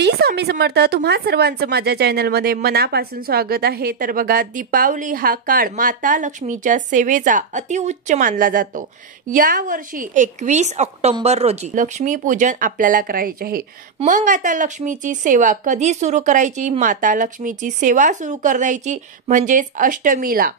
श्री स्वामी समर्थ तुम्हा सर्वांचं माझ्या चॅनलमध्ये मनापासून स्वागत आहे। तर बघा, दीपावली हा काळ माता लक्ष्मीच्या सेवेचा अतिउच्च मानला जातो। या वर्षी 21 ऑक्टोबर रोजी लक्ष्मी पूजन आपल्याला करायचे आहे। मग आता लक्ष्मीची सेवा कधी सुरू करायची? माता लक्ष्मीची सेवा सुरू करायची म्हणजेच अष्टमीला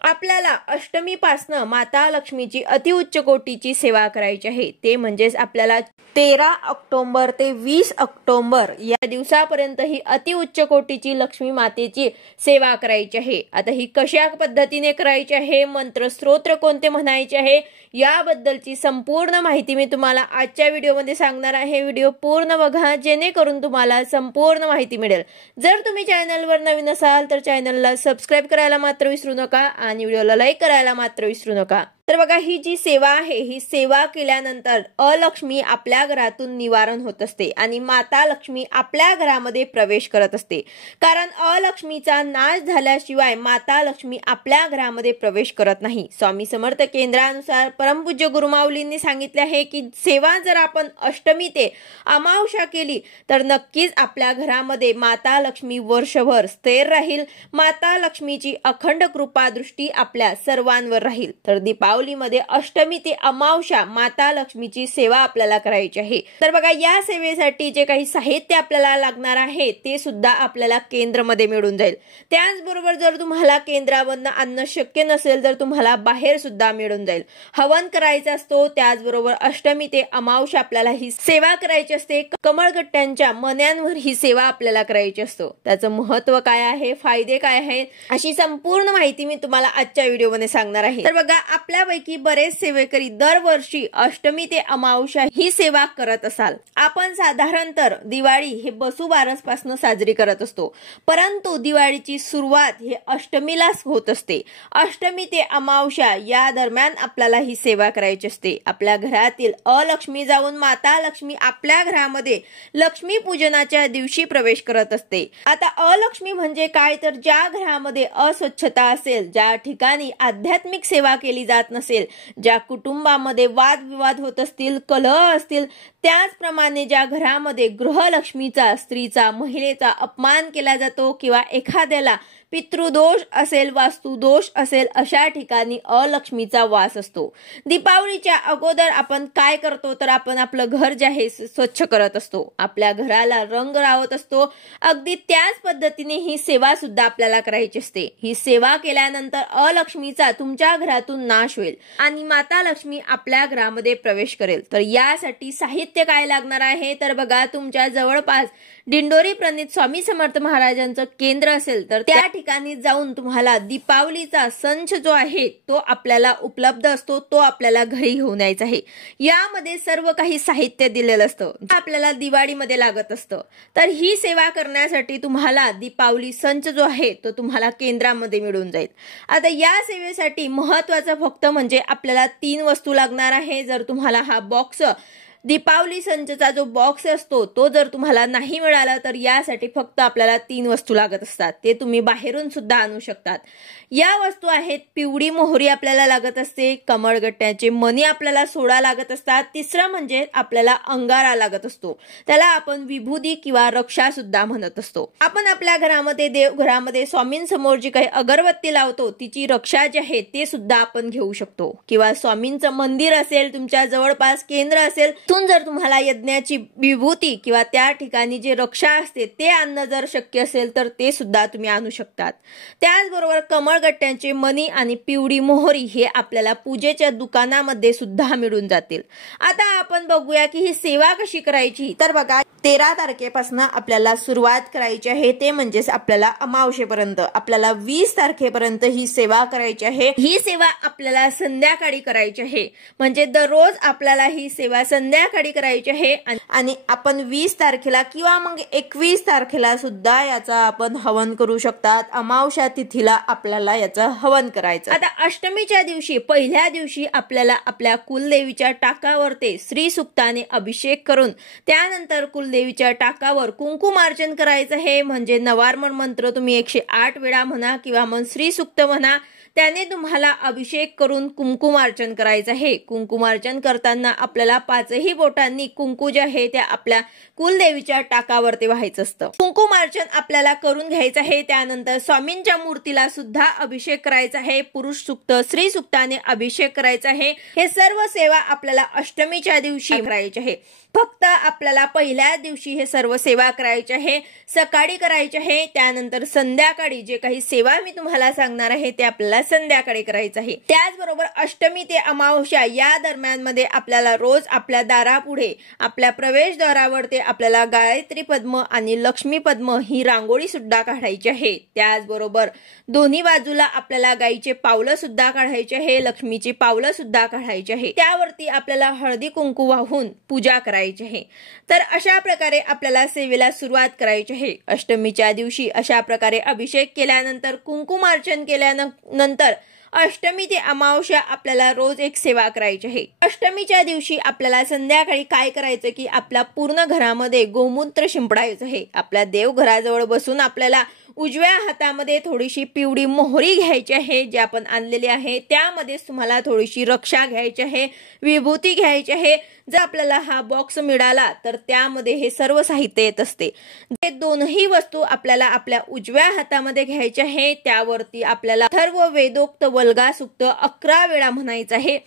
आपल्याला अष्टमीपासनं माता लक्ष्मीची अतिउच्च कोटीची सेवा करायची आहे। ते म्हणजेच आपल्याला 13 ऑक्टोबर ते 20 ऑक्टोबर या दिवसापर्यंत ही अतिउच्च कोटीची लक्ष्मी मातेची सेवा करायची आहे। आता ही कशा पद्धतीने करायची आहे, मंत्र स्तोत्र कोणते म्हणायचे आहे, याबद्दलची संपूर्ण माहिती मी तुम्हाला आजच्या व्हिडिओमध्ये सांगणार आहे। व्हिडिओ पूर्ण बघा जेणेकरून तुम्हाला संपूर्ण माहिती मिळेल। जर तुम्ही चॅनलवर नवीन असाल तर चॅनलला सबस्क्राइब करायला मात्र विसरू नका आणि व्हिडिओला लाईक करायला मात्र विसरू नका। तर बघा, ही जी सेवा आहे ही सेवा केल्यानंतर अलक्ष्मी आपल्या घरातून निवारण होत असते आणि माता लक्ष्मी आपल्या घरामध्ये प्रवेश करत असते। कारण अलक्ष्मीचा नाश झाल्याशिवाय माता लक्ष्मी आपल्या घरामध्ये प्रवेश करत नाही। स्वामी समर्थ केंद्रानुसार परमपूज्य गुरुमाऊलींनी सांगितले आहे की सेवा जर आपण अष्टमी ते अमावस्या केली तर नक्कीच आपल्या घरामध्ये माता लक्ष्मी वर्षभर स्थिर राहील। माता लक्ष्मीची अखंड कृपा दृष्टी आपल्या सर्वांवर राहील। तर दीपावलीमध्ये अष्टमी ते अमावस्या माता लक्ष्मीची सेवा आपल्याला करायची आहे। तर बघा, या सेवेसाठी जे काही साहित्य आपल्याला लागणार आहे ते सुद्धा आपल्याला केंद्रामध्ये मिळून जाईल। त्याचबरोबर जर तुम्हाला केंद्रावरून आणणं शक्य नसेल तर तुम्हाला बाहेर सुद्धा मिळून जाईल। हवन करायचा असतो, त्याचबरोबर अष्टमी ते अमावस्या आपल्याला ही सेवा करायची असते। कमळगट्ट्यांच्या मण्यांवर ही सेवा आपल्याला करायची असतो। त्याचं महत्व काय आहे, फायदे काय आहेत, अशी संपूर्ण माहिती मी तुम्हाला आजच्या व्हिडिओमध्ये सांगणार आहे। तर बघा, आपल्यापैकी बरेच सेवेकरी दरवर्षी अष्टमी ते अमावस्या ही सेवा करत असाल। आपण साधारणतः दिवाळी हे वसुबारस पासून साजरी करत असतो, परंतु दिवाळीची सुरुवात हे अष्टमीलाच होत असते। अष्टमी ते अमावस्या या दरम्यान आपल्याला ही सेवा करायची असते। आपल्या घरातील अलक्ष्मी जाऊन माता लक्ष्मी आपल्या घरामध्ये लक्ष्मी पूजनाच्या दिवशी प्रवेश करत असते। आता अलक्ष्मी म्हणजे काय, तर ज्या घरामध्ये अस्वच्छता असेल, ज्या ठिकाणी आध्यात्मिक सेवा केली जात नसेल, ज्या कुटुंबामध्ये वादविवाद होत असतील, कलह असतील, त्याचप्रमाणे ज्या घरामध्ये गृहलक्ष्मीचा, स्त्रीचा, महिलेचा अपमान केला जातो किंवा एखाद्याला पितृदोष असेल, वास्तुदोष असेल, अशा ठिकाणी अलक्ष्मीचा वास असतो। दीपावलीच्या अगोदर आपण काय करतो, तर आपण आपलं घर जे आहे स्वच्छ करत असतो, आपल्या घराला रंग लावत असतो। अगदी त्याच पद्धतीने ही सेवा सुद्धा आपल्याला करायची असते। ही सेवा केल्यानंतर अलक्ष्मीचा तुमच्या घरातून नाश होईल आणि माता लक्ष्मी आपल्या घरामध्ये प्रवेश करेल। तर यासाठी साहित्य काय लागणार आहे, तर बघा, तुमच्या जवळपास दिंडोरी प्रणित स्वामी समर्थ महाराजांचं केंद्र असेल तर त्या ठिकाणी जाऊन तुम्हाला दीपावलीचा संच जो आहे तो आपल्याला उपलब्ध असतो, तो आपल्याला घरी घेऊन यायचा आहे। यामध्ये सर्व काही साहित्य दिलेलं असतं, आपल्याला दिवाळीमध्ये लागत असतं। तर ही सेवा करण्यासाठी तुम्हाला दीपावली संच जो आहे तो तुम्हाला केंद्रामध्ये मिळून जाईल। आता या सेवेसाठी महत्वाचं फक्त म्हणजे आपल्याला 3 वस्तू लागणार आहे। जर तुम्हाला हा बॉक्स दीपावली संचचा जो बॉक्स असतो तो जर तुम्हाला नाही मिळाला तर यासाठी फक्त आपल्याला 3 वस्तू लागत असतात, ते तुम्ही बाहेरून सुद्धा आणू शकतात। या वस्तू आहेत, पिवळी मोहरी आपल्याला लागत असते, कमळगट्ट्याचे मणी आपल्याला 16 लागत असतात, तिसरं म्हणजे आपल्याला अंगारा लागत असतो, त्याला आपण विभूदी किंवा रक्षा सुद्धा म्हणत असतो। आपण आपल्या घरामध्ये देवघरामध्ये स्वामींसमोर जी काही अगरबत्ती लावतो तिची रक्षा जी आहे ते सुद्धा आपण घेऊ शकतो, किंवा स्वामींचं मंदिर असेल, तुमच्या जवळपास केंद्र असेल, जर तुम्हाला यज्ञाची विभूती किंवा त्या ठिकाणी जे रक्षा असते ते आणणं जर शक्य असेल तर ते सुद्धा तुम्ही आणू शकतात। त्याचबरोबर कमळगट्ट्यांचे मणी आणि पिवळी मोहरी हे आपल्याला पूजेच्या दुकानामध्ये सुद्धा मिळून जातील। आता आपण बघूया की ही सेवा कशी करायची। तर बघा, 13 तारखेपासून आपल्याला सुरुवात करायची आहे, ते म्हणजेच आपल्याला अमावस्येपर्यंत आपल्याला 20 तारखेपर्यंत ही सेवा करायची आहे। ही सेवा आपल्याला संध्याकाळी करायची आहे, म्हणजे दररोज आपल्याला ही सेवा संध्याकाळी करायची आहे आणि आपण 20 तारखेला किंवा मग 21 तारखेला सुद्धा याचा आपण हवन करू शकतात। अमावस्या तिथीला आपल्याला याचं हवन करायचं। आता अष्टमीच्या दिवशी पहिल्या दिवशी आपल्याला आपल्या कुलदेवीच्या टाकावर ते श्री सुक्ताने अभिषेक करून त्यानंतर कुलदेवीच्या टाकावर कुंकुमार्चन करायचं आहे। म्हणजे नवार्मण मंत्र तुम्ही 108 वेळा म्हणा किंवा मग श्री सुक्त म्हणा, त्याने तुम्हाला अभिषेक करून कुंकुमार्चन करायचं आहे। कुंकुमार्चन करताना आपल्याला 5ही बोटांनी कुंकू जे आहे ते आपल्या कुलदेवीच्या टाकावरती व्हायचं असतं। कुंकुमार्चन आपल्याला करून घ्यायचं आहे। त्यानंतर स्वामींच्या मूर्तीला सुद्धा अभिषेक करायचा आहे। पुरुष सूक्त, स्त्री सूक्ताने अभिषेक करायचा आहे। हे सर्व सेवा आपल्याला अष्टमीच्या दिवशी करायची आहे। फक्त आपल्याला पहिल्या दिवशी हे सर्व सेवा करायची आहे, सकाळी करायची आहे। त्यानंतर संध्याकाळी जे काही सेवा मी तुम्हाला सांगणार आहे ते आपल्याला संध्याकाळी करायचं आहे। त्याचबरोबर अष्टमी ते अमावस्या या दरम्यान मध्ये आपल्याला रोज आपल्या दारापुढे, आपल्या प्रवेशद्वारावर ते आपल्याला गायत्री पद्म आणि लक्ष्मी पद्म ही रांगोळी सुद्धा काढायची आहे। त्याचबरोबर दोन्ही बाजूला आपल्याला गायीचे पावलं सुद्धा काढायचे आहे, लक्ष्मीची पावलं सुद्धा काढायची आहे। त्यावरती आपल्याला हळदी कुंकू वाहून पूजा करायची आहे। तर अशा प्रकारे आपल्याला सेवेला सुरुवात करायची आहे। अष्टमीच्या दिवशी अशा प्रकारे अभिषेक केल्यानंतर, कुंकुमार्चन केल्यानंतर अष्टमी ते अमावस्या आपल्याला रोज एक सेवा करायची आहे। अष्टमीच्या दिवशी आपल्याला संध्याकाळी काय करायचं की आपल्या पूर्ण घरामध्ये गोमूत्र शिंपडायचं आहे। आपल्या देवघराजवळ बसून आपल्याला उजव्या हातामध्ये थोडीशी पिवळी मोहरी घ्यायची आहे, जे आपण आणलेली आहे। त्यामध्ये तुम्हाला थोडीशी रक्षा घ्यायची आहे, विभूती घ्यायची आहे। जर आपल्याला हा बॉक्स मिळाला तर त्यामध्ये हे सर्व साहित्य येत असते। हे दोनही वस्तू आपल्याला आपल्या उजव्या हातामध्ये घ्यायचे आहे। त्यावरती आपल्याला अथर्व वेदोक्त वल्गा सूक्त 11 वेळा म्हणायचं आहे।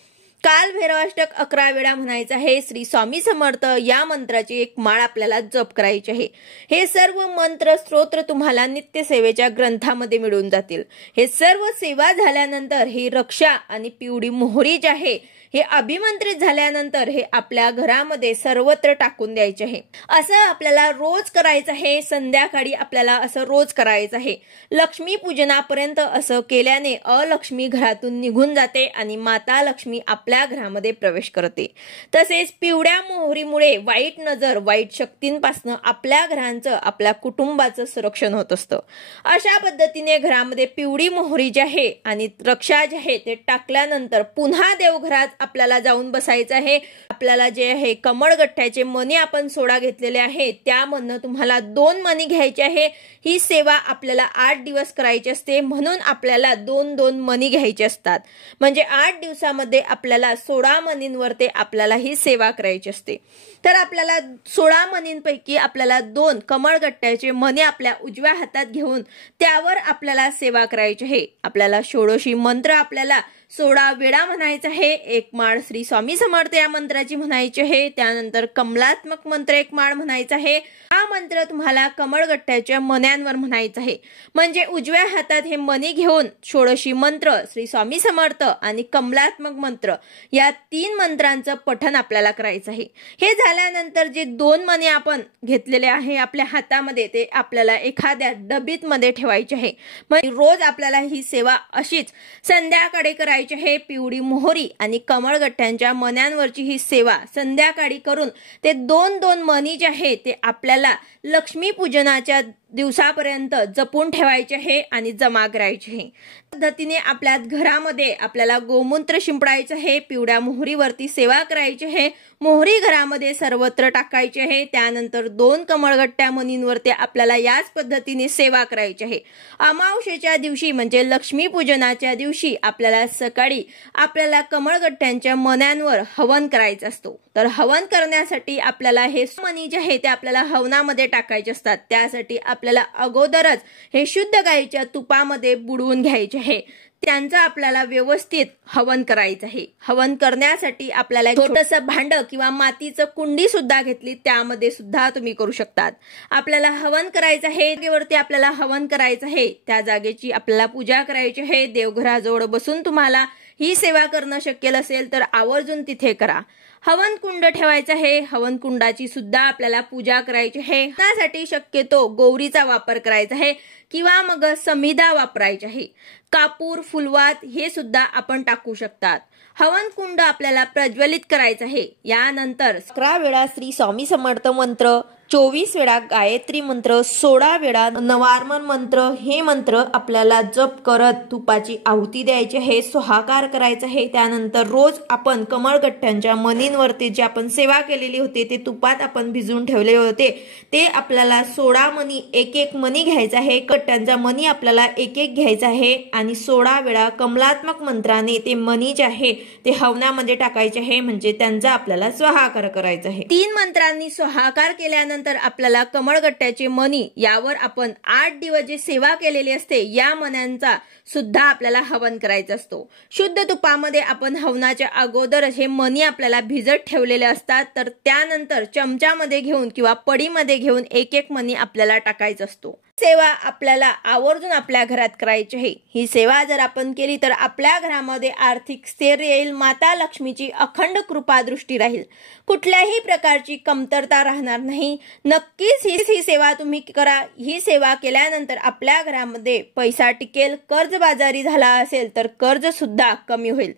काल भैरवाष्टक 11 वेळा म्हणायचं आहे। श्री स्वामी समर्थ या मंत्राची एक माळ आपल्याला जप करायची आहे। हे सर्व मंत्र स्तोत्र तुम्हाला नित्य सेवेच्या ग्रंथामध्ये मिळून जातील। हे सर्व सेवा झाल्यानंतर ही रक्षा आणि पिवळी मोहरी जी आहे हे अभिमंत्रित झाल्यानंतर हे आपल्या घरामध्ये सर्वत्र टाकून द्यायचे आहे। असं आपल्याला रोज करायचं आहे। संध्याकाळी आपल्याला असं रोज करायचं आहे। लक्ष्मी पूजनापर्यंत असं केल्याने अलक्ष्मी घरातून निघून जाते आणि माता लक्ष्मी आपल्या घरामध्ये प्रवेश करते। तसेच पिवळ्या मोहरीमुळे वाईट नजर, वाईट शक्तींपासून आपल्या घरांचं, आपल्या कुटुंबाचं संरक्षण होत असतं। अशा पद्धतीने घरामध्ये पिवळी मोहरी जी आहे आणि रक्षा जी आहे ते टाकल्यानंतर पुन्हा देवघरात आपल्याला जाऊन बसायचं आहे। आपल्याला जे आहे कमळगठ्ठ्याचे मणी आपण सोडा घेतलेले आहे त्यामधनं तुम्हाला 2 मणी घ्यायचे आहे। ही सेवा आपल्याला 8 दिवस करायची असते, म्हणून आपल्याला 2-2 मणी घ्यायचे असतात। म्हणजे 8 दिवसामध्ये आपल्याला 16 मणींवरती आपल्याला ही सेवा करायची असते। तर आपल्याला 16 मणींपैकी आपल्याला 2 कमळगठ्ठ्याचे मणी आपल्या उजव्या हातात घेऊन त्यावर आपल्याला सेवा करायची आहे। आपल्याला षोडशी मंत्र आपल्याला 16 वेळा म्हणायचं आहे। एक माळ श्री स्वामी समर्थ या मंत्राची म्हणायची आहे। त्यानंतर कमलात्मक मंत्र एक माळ म्हणायचा आहे। हा मंत्र तुम्हाला कमळगठ्ठ्याच्या मण्यांवर म्हणायचा आहे। म्हणजे उजव्या हातात हे मणी घेऊन षोडशी मंत्र, श्री स्वामी समर्थ आणि कमलात्मक मंत्र या 3 मंत्रांचं पठण आपल्याला करायचं आहे। हे झाल्यानंतर जे 2 मणी आपण घेतलेले आहे आपल्या हातामध्ये ते आपल्याला एखाद्या डबीत मध्ये ठेवायचे आहे। म्हणजे रोज आपल्याला ही सेवा अशीच संध्याकाळी करायची आहे। पिवळी मोहरी आणि कमळगठ्ठ्यांच्या मण्यांवरची ही सेवा संध्याकाळी करून ते 2-2 मणी जे आहे ते आपल्याला लक्ष्मी पूजनाच्या दिवसापर्यंत जपून ठेवायचे आहे आणि जमा करायचे आहे। पद्धतीने आपल्या घरामध्ये आपल्याला गोमूत्र शिंपडायचं आहे, पिवळ्या मोहरीवरती सेवा करायची आहे, मोहरी घरामध्ये सर्वत्र टाकायची आहे। त्यानंतर 2 कमळगठ्ठ्या मणींवरती आपल्याला याच पद्धतीने सेवा करायची आहे। अमावस्येच्या दिवशी म्हणजे लक्ष्मी पूजनाच्या दिवशी आपल्याला सकाळी आपल्याला कमळगठ्ठ्यांच्या मण्यांवर हवन करायचा असतो। तर हवन करण्यासाठी आपल्याला हे मणी जे आहे ते आपल्याला हवनामध्ये टाकायचे असतात। त्यासाठी आपल्याला अगोदरच हे शुद्ध गाईच्या तुपामध्ये बुडवून घ्यायचे आहे। त्यांचा आपल्याला व्यवस्थित हवन करायचं आहे। हवन करण्यासाठी आपल्याला छोटंसं भांड किंवा मातीचं कुंडी सुद्धा घेतली त्यामध्ये सुद्धा तुम्ही करू शकतात। आपल्याला हवन करायचं आहे, जागेवरती आपल्याला हवन करायचं आहे, त्या जागेची आपल्याला पूजा करायची आहे। देवघराजवळ बसून तुम्हाला ही सेवा करणं शक्य नसेल तर आवर्जून तिथे करा। हवन कुंड ठेवायचं आहे, हवन कुंडाची सुद्धा आपल्याला पूजा करायची आहे। त्यासाठी शक्यतो गौरीचा वापर करायचा आहे किंवा मग समिधा वापरायची आहे। कापूर, फुलवात हे सुद्धा आपण टाकू शकतात। हवन कुंड आपल्याला प्रज्वलित करायचं आहे। यानंतर 11 वेळा श्री स्वामी समर्थ मंत्र, 24 वेळा गायत्री मंत्र, 16 वेळा नवार्मन मंत्र, हे मंत्र आपल्याला जप करत तुपाची आहुती द्यायची आहे, स्वाहाकार करायचा आहे। त्यानंतर रोज आपण कमळगट्ट्यांच्या मणींवरती जे आपण सेवा केलेली होती ते तुपात आपण भिजवून ठेवले होते ते आपल्याला 16 मणी, एक एक मणी घ्यायचा आहे। गट्ट्यांचा मणी आपल्याला एक एक घ्यायचा आहे आणि 16 वेळा कमलात्मक मंत्राने ते मणी जे आहे ते हवनामध्ये टाकायचे आहे, म्हणजे त्यांचा आपल्याला स्वाहाकार करायचा आहे। 3 मंत्रांनी स्वाहाकार केल्यानंतर आपल्याला कमळगट्ट्याचे मणी यावर आपण 8 दिवस जी सेवा केलेली असते या मण्यांचा सुद्धा आपल्याला हवन करायचा असतो। शुद्ध तुपामध्ये आपण हवनाच्या अगोदर हे मणी आपल्याला भिजत ठेवलेले असतात, तर त्यानंतर चमच्यामध्ये घेऊन किंवा पडीमध्ये घेऊन एक एक मणी आपल्याला टाकायचा असतो। सेवा आपल्याला आवर्जून आपल्या घरात करायची आहे। ही सेवा जर आपण केली तर आपल्या घरामध्ये आर्थिक स्थैर्य येईल, माता लक्ष्मीची अखंड कृपा दृष्टी राहील, कुठल्याही प्रकारची कमतरता राहणार नाही। नक्कीच ही सेवा तुम्ही करा। ही सेवा केल्यानंतर आपल्या घरामध्ये पैसा टिकेल, कर्जबाजारी झाला असेल तर कर्ज सुद्धा कमी होईल,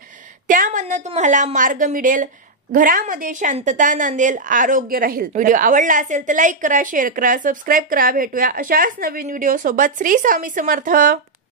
त्यामधनं तुम्हाला मार्ग मिळेल, घरामध्ये शांतता नांदेल, आरोग्य राहील। व्हिडिओ आवडला असेल तर लाईक करा, शेअर करा, सबस्क्राईब करा। भेटूया अशाच नवीन व्हिडिओ सोबत। श्री स्वामी समर्थ।